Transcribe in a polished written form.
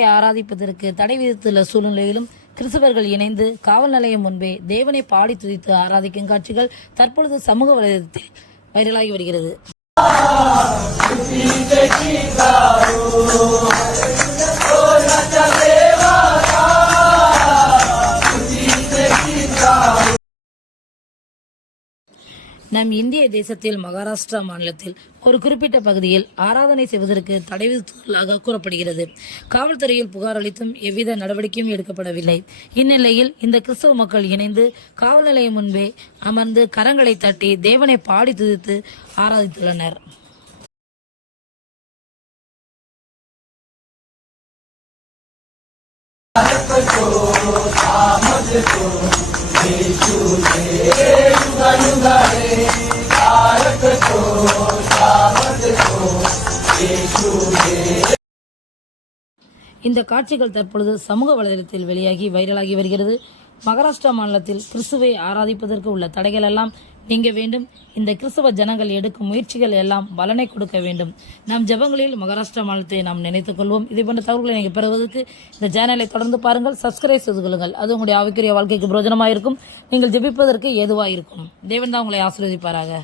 கிறிஸ்துவை ஆராதிப்பதற்கு தடை விதித்துள்ள சூழ்நிலையிலும் கிறிஸ்தவர்கள் இணைந்து காவல் நிலையம் முன்பே தேவனை பாடி துதித்து ஆராதிக்கும் காட்சிகள் தற்பொழுது சமூக வலைதளத்தில் வைரலாகி வருகிறது. நம் இந்திய தேசத்தில் மகாராஷ்டிரா மாநிலத்தில் ஒரு குறிப்பிட்ட பகுதியில் ஆராதனை செய்வதற்கு தடை விதித்துள்ளதாக கூறப்படுகிறது. காவல்துறையில் புகார் அளித்தும் எவ்வித நடவடிக்கையும் எடுக்கப்படவில்லை. இந்நிலையில் இந்த கிறிஸ்தவ மக்கள் இணைந்து காவல் நிலையம் முன்பே அமர்ந்து கரங்களை தட்டி தேவனை பாடி துதித்து ஆராதித்துள்ளனர். இந்த காட்சிகள் தற்பொழுது சமூக வலைதளத்தில் வெளியாகி வைரலாகி வருகிறது. மகாராஷ்டிரா மாநிலத்தில் கிறிஸ்துவை ஆராதிப்பதற்கு உள்ள தடைகள் எல்லாம் நீங்க வேண்டும். இந்த கிறிஸ்தவ ஜனங்கள் எடுக்கும் முயற்சிகள் எல்லாம் பலனை கொடுக்க வேண்டும். நம் ஜெபங்களில் மகாராஷ்டிரா மாநிலத்தை நாம் நினைத்துக் கொள்வோம். இதே போன்ற தகவல்களை நீங்கள் பெறுவதற்கு இந்த சேனலை தொடர்ந்து பாருங்கள், சப்ஸ்கிரைப் செய்து கொள்ளுங்கள். அது உங்களுடைய ஆவிக்குரிய வாழ்க்கைக்கு பிரயோஜனமாக இருக்கும். நீங்கள் ஜெபிப்பதற்கு ஏதுவாக இருக்கும். தேவன் தான் உங்களை ஆசீர்வதிப்பாராக.